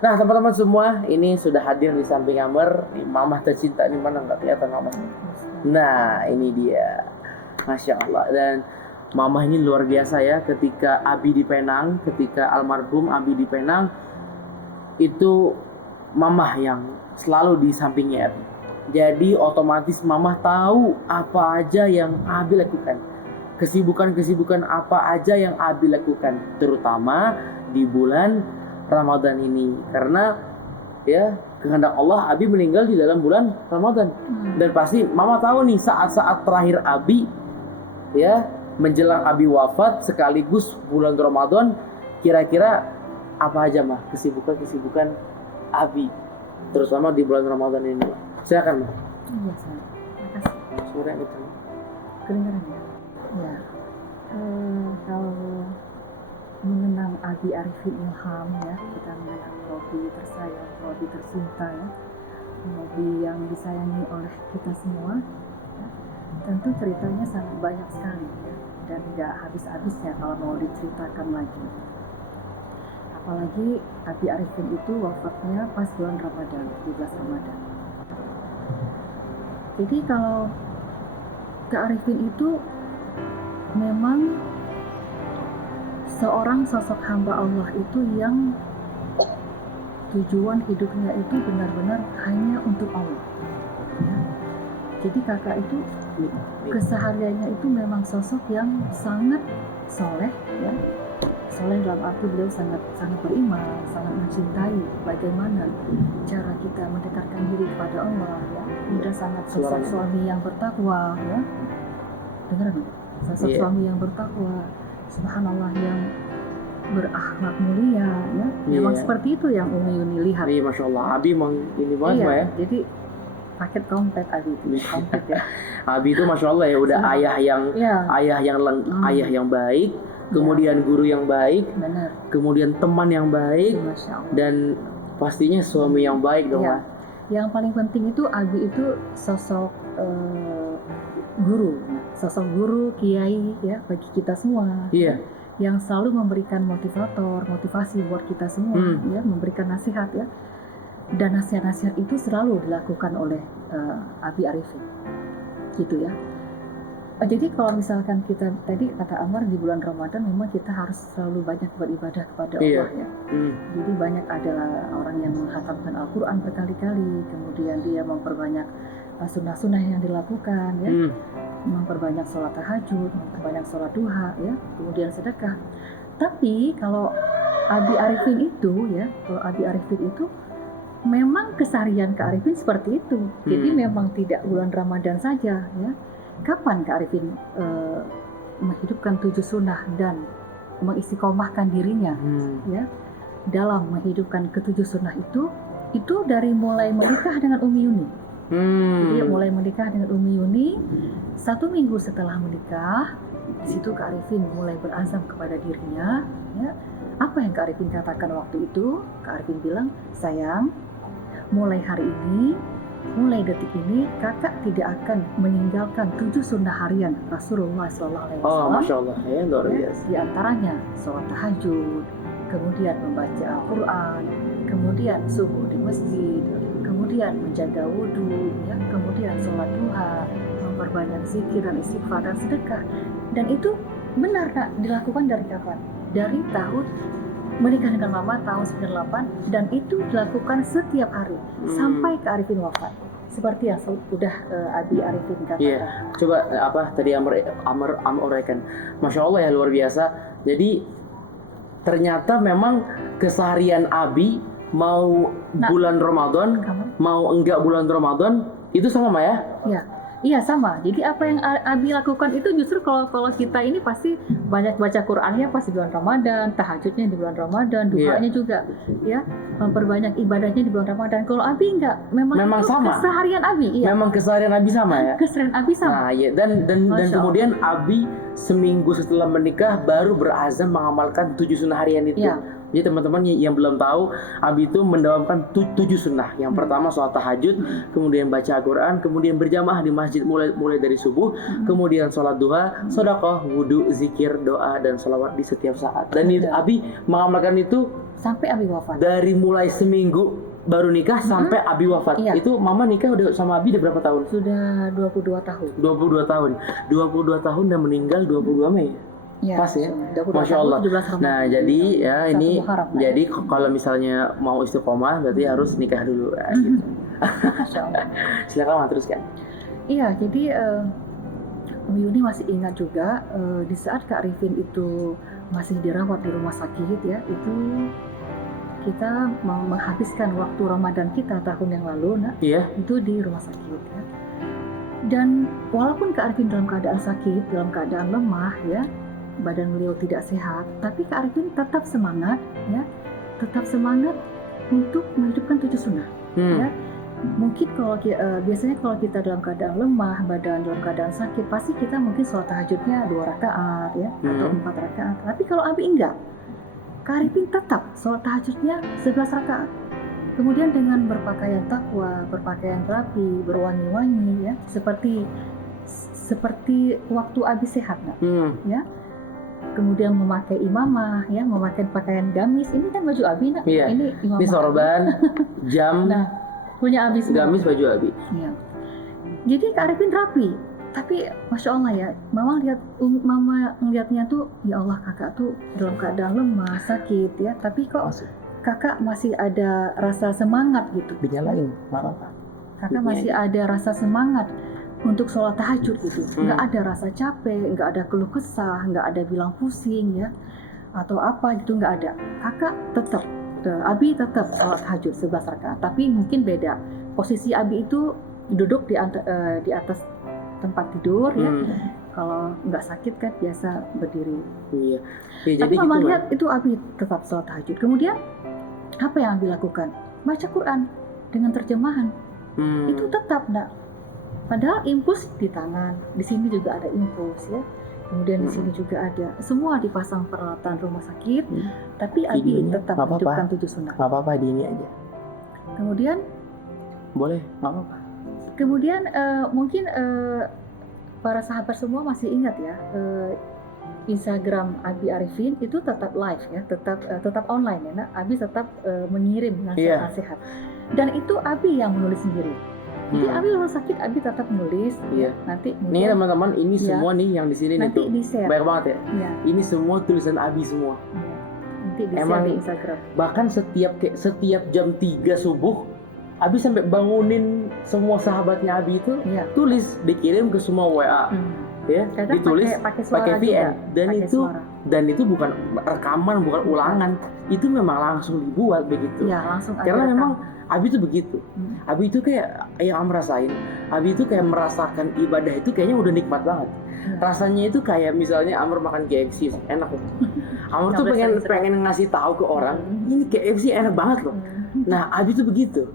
Nah teman-teman semua, ini sudah hadir di samping Amr. Mamah tercinta ini mana nggak kelihatan Mamah. Nah ini dia, Masya Allah. Dan Mamah ini luar biasa ya. Ketika Abi di Penang, ketika almarhum Abi di Penang, itu Mamah yang selalu di sampingnya Abi. Jadi otomatis Mamah tahu apa aja yang Abi lakukan, kesibukan-kesibukan apa aja yang Abi lakukan, terutama di bulan Ramadan ini. Karena ya kehendak Allah Abi meninggal di dalam bulan Ramadan. Dan pasti Mama tahu nih saat-saat terakhir Abi ya menjelang Abi wafat sekaligus bulan Ramadan, kira-kira apa aja mah kesibukan-kesibukan Abi terutama di bulan Ramadan ini. Silakan mah. Iya, saya. Makasih. Suara itu. Kedengaran ya? Ya. Kalau mengenang Abi Arifin Ilham ya, kita mengenang Robi tersayang, Robi tercinta ya, Robi yang disayangi oleh kita semua. Ya. Tentu ceritanya sangat banyak sekali ya, dan tidak habis-habisnya kalau mau diceritakan lagi. Apalagi Abi Arifin itu wafatnya pas bulan Ramadan, 17 Ramadan. Jadi kalau Kak Arifin itu memang seorang sosok hamba Allah itu yang tujuan hidupnya itu benar-benar hanya untuk Allah. Ya. Jadi kakak itu kesehariannya itu memang sosok yang sangat soleh, ya. Soleh dalam arti beliau sangat beriman, sangat mencintai bagaimana cara kita mendekatkan diri kepada Allah. Ya. Dia sangat sosok suami yang bertakwa, ya. Dengar nggak? Sosok suami yang bertakwa, subhanallah, yang berakhlak mulia, ya. Memang seperti itu yang Umi Yuni lihat. Iya, Masya Allah. Abi memang ini banget ya. Jadi paket komplit Abi itu, komplit ya. Abi itu Masya Allah ya udah ayah yang baik, kemudian guru yang baik, benar. Kemudian teman yang baik, dan pastinya suami yang baik dong. Ya. Yang paling penting itu Abi itu sosok guru, sosok guru, kiai ya bagi kita semua. Iya. Yang selalu memberikan motivasi buat kita semua, ya, memberikan nasihat ya. Dan nasihat-nasihat itu selalu dilakukan oleh Abi Arifin, gitu ya. Jadi kalau misalkan kita tadi kata Amar di bulan Ramadan memang kita harus selalu banyak beribadah kepada Allah ya. Jadi banyak adalah orang yang menghatamkan Al-Quran berkali-kali, kemudian dia memperbanyak sunnah-sunnah yang dilakukan ya, memperbanyak sholat tahajud, memperbanyak sholat duha ya, kemudian sedekah. Tapi kalau Abi Arifin itu ya, memang keseharian Kak Arifin seperti itu. Jadi memang tidak bulan Ramadan saja ya. Kapan Kak Arifin menghidupkan 7 sunnah dan mengistiqomahkan dirinya ya dalam menghidupkan ke-7 sunnah itu dari mulai menikah dengan Umi Yuni. Jadi mulai menikah dengan Umi Yuni, 1 minggu setelah menikah, di situ Kak Arifin mulai berazam kepada dirinya ya. Apa yang Kak Arifin katakan waktu itu? Kak Arifin bilang, sayang, mulai hari ini, mulai detik ini, kakak tidak akan meninggalkan 7 sunnah harian Rasulullah SAW. Oh, Masya Allah, ya luar biasa. Di antaranya sholat tahajud, kemudian membaca Al-Quran, kemudian subuh di masjid, kemudian menjaga wudhu, ya, kemudian sholat duha, memperbanyak zikir dan istighfar dan sedekah. Dan itu benar Kak, dilakukan dari kapan? Dari tahun menikah dengan Mama tahun 98, dan itu dilakukan setiap hari sampai Kak Arifin wafat. Seperti yang sudah Abi Arifin katakan. Iya. Coba apa tadi Amr uraikan. Masya Allah ya luar biasa. Jadi ternyata memang keseharian Abi mau bulan Ramadan, mau enggak bulan Ramadan itu sama ya? Iya. Iya sama. Jadi apa yang Abi lakukan itu justru kalau kita ini pasti banyak baca Qur'annya pas di bulan Ramadan, tahajudnya di bulan Ramadan, duhanya juga, ya, memperbanyak ibadahnya di bulan Ramadan. Kalau Abi enggak, memang itu sama. Keseharian Abi, iya. Memang keseharian Abi sama ya. Keseharian Abi sama. Nah, ya, dan kemudian Abi seminggu setelah menikah baru berazam mengamalkan 7 sunnah harian itu. Ya. Jadi teman-teman yang belum tahu, Abi itu mendawamkan 7 sunnah. Yang pertama sholat tahajud, kemudian baca Al-Quran, kemudian berjamaah di masjid mulai dari subuh, kemudian sholat duha, sedekah, wudhu, zikir, doa, dan sholawat di setiap saat. Dan itu, Abi mengamalkan itu sampai Abi wafat. dari mulai seminggu baru nikah sampai Abi wafat. Iya. Itu mama nikah udah sama Abi udah berapa tahun? Sudah 22 tahun. 22 tahun. 22 tahun dan meninggal 22 Mei. Ya, Pas ya. 22 Masya tahun, Allah. 17 Ramadan. Nah, jadi ya Satu ini Muharram, nah. jadi kalau misalnya mau istiqomah berarti harus nikah dulu. Nah, gitu. Masya Allah. Silakan Ma, teruskan. Iya, jadi Om Yuni masih ingat juga di saat Kak Arifin itu masih dirawat di rumah sakit ya, itu kita mau menghabiskan waktu Ramadan kita tahun yang lalu, nah, Iya. itu di rumah sakit ya. Dan walaupun Kak Arifin dalam keadaan sakit, dalam keadaan lemah ya, badan beliau tidak sehat, tapi Kak Arifin tetap semangat ya, tetap semangat untuk menghidupkan 7 sunnah. Ya. Mungkin biasanya kalau kita dalam keadaan lemah, badan dalam keadaan sakit, pasti kita mungkin sholat tahajudnya 2 rakaat ya, atau 4 rakaat. Tapi kalau Abi enggak, Kak Arifin tetap sholat tahajudnya 11 rakaat. Kemudian dengan berpakaian takwa, berpakaian rapi, berwangi-wangi ya, seperti waktu Abi sehat, nak, ya. Kemudian memakai imamah ya, memakai pakaian gamis. Ini kan baju Abi, nak. Iya. Ini imamah. Ini sorban, jam, Nah, punya Abi semua. gamis, baju Abi. Iya. Jadi Kak Arifin rapi. Tapi Masya Allah ya, Mama ngeliatnya tuh, ya Allah kakak tuh dalam keadaan lemah, sakit ya. Tapi kok kakak masih ada rasa semangat gitu. Dinyalain, nggak apa-apa. Kakak masih ada rasa semangat untuk sholat tahajud gitu. Nggak ada rasa capek, nggak ada keluh kesah, nggak ada bilang pusing ya. Atau apa gitu, nggak ada. Kakak tetap, Abi tetap sholat tahajud 11 rakaat. Tapi mungkin beda. Posisi Abi itu duduk di atas tempat tidur ya. Kalau nggak sakit kan biasa berdiri. Iya. Ya, Tapi jadi Mama gitu, lihat itu Abi tetap sholat tahajud. Kemudian apa yang Abi lakukan? Baca Quran dengan terjemahan. Itu tetap enggak. Padahal infus di tangan. Di sini juga ada infus ya. Kemudian di sini juga ada. Semua dipasang peralatan rumah sakit. Tapi Abi Videonya tetap nggak apa-apa. menghidupkan 7 sunnah. Nggak apa-apa, di ini aja. Kemudian Boleh, nggak apa-apa. Kemudian mungkin para sahabat semua masih ingat ya, Instagram Abi Arifin itu tetap live ya, tetap online ya. Nah, Abi tetap mengirim nasihat-nasihat. Dan itu Abi yang menulis sendiri. Jadi Abi rumah sakit, Abi tetap nulis. Iya. Nanti Nih teman-teman, ini Ya. semua nih yang di sini nih nanti tuh. di-share. Banyak banget ya. Ya, Ini semua tulisan Abi semua. nanti di-share Emang di Instagram. Bahkan setiap jam 3 subuh Abi sampai bangunin semua sahabatnya Abi itu Iya. tulis, dikirim ke semua WA ya, Kadang ditulis pakai suara pakai VN juga, dan pakai itu suara. dan itu bukan rekaman, bukan ulangan, itu memang langsung dibuat begitu. Ya, langsung Abi Karena rekam. memang Abi itu begitu. Abi itu kayak yang Am rasain, Abi itu kayak merasakan ibadah itu kayaknya udah nikmat banget. Ya. Rasanya itu kayak misalnya Amr makan KFC enak loh. Amr tuh Nggak boleh pengen ngasih tahu ke orang, ini KFC enak banget loh. Nah, Abi tuh begitu.